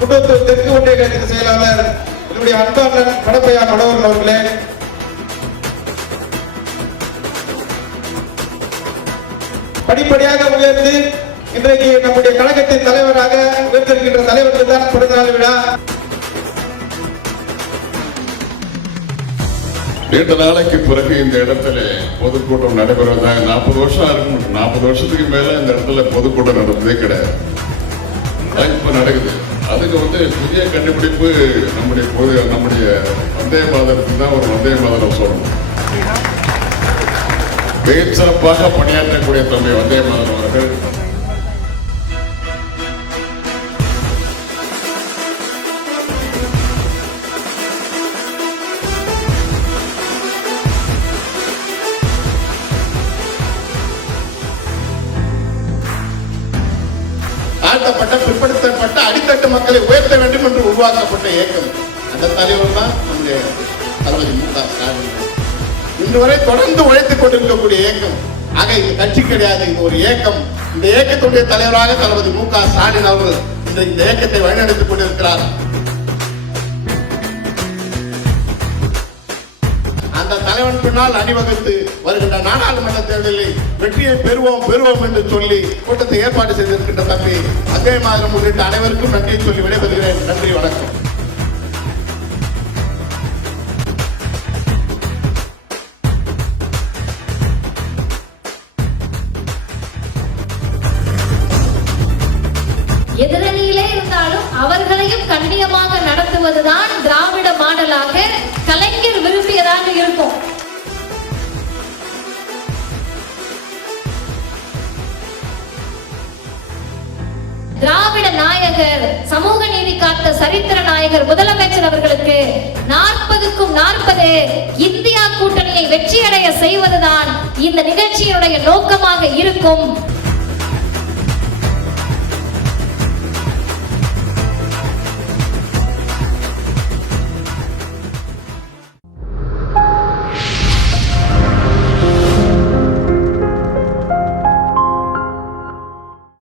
குன்றத்தூர் தெற்கு ஒன்றிய கழகத்தின் செயலாளர் என்னுடைய அன்பாளர் கடப்பையா கடவுள் அவர்களே, படிப்படியாக உயர்ந்து இன்றைக்கு நம்முடைய கழகத்தின் தலைவராக உயர்ந்திருக்கின்ற தலைவர்கள் தான் பிறந்தநாள் விழா. நீண்ட நாளைக்கு பிறகு இந்த இடத்துல பொதுக்கூட்டம் நடைபெறுவதாக 40 வருஷம் இருக்கும். 40 வருஷத்துக்கு மேல இந்த இடத்துல பொதுக்கூட்டம் நடந்ததே கிடையாது. இப்ப நடக்குது. அதுக்கு புதிய கண்டுபிடிப்பு நம்முடைய வந்தே மாதத்துக்கு தான் ஒரு வந்தே மாதம் சொல்லணும். மிக சிறப்பாக பணியாற்றக்கூடிய தம்பி வந்தே மாதம் அவர்கள் தாழ்த்தப்பட்ட பிற்படுத்தப்பட்ட அடித்தட்டு மக்களை உயர்த்த வேண்டும் என்று உருவாக்கப்பட்ட இயக்கம். அந்த தலைவர் தான் நம்முடைய தளபதி மு.க. ஸ்டாலின். இன்று வரை தொடர்ந்து உழைத்துக் கொண்டிருக்கக்கூடிய இயக்கம். ஆக இது கட்சி கிடையாது, இது ஒரு இயக்கம். இந்த இயக்கத்துடைய தலைவராக தளபதி மு.க. ஸ்டாலின் அவர்கள் இந்த இயக்கத்தை வழிநடத்திக் கொண்டிருக்கிறார். அந்த தலைவன் பின்னால் அணிவகுத்து வருகின்ற நாடாளுமன்ற தேர்தலில் வெற்றியை பெறுவோம் என்று சொல்லி கூட்டத்தை ஏற்பாடு செய்திருக்கின்ற தம்பி வந்தே மாதரம் உள்ளிட்ட அனைவருக்கும் நன்றியை சொல்லி விடைபெறுகிறேன். நன்றி, வணக்கம். எதிரணியிலே இருந்தாலும் அவர்களையும் கண்ணியமாக நடத்துவதுதான் திராவிட மாடலாக கலைஞர் விரும்பியதாக இருக்கும். திராவிட நாயகர், சமூக நீதி காத்த சரித்திர நாயகர் முதலமைச்சர் அவர்களுக்கு 40க்கும் 40 இந்தியா கூட்டணியை வெற்றியடைய செய்வதுதான் இந்த நிகழ்ச்சியினுடைய நோக்கமாக இருக்கும்.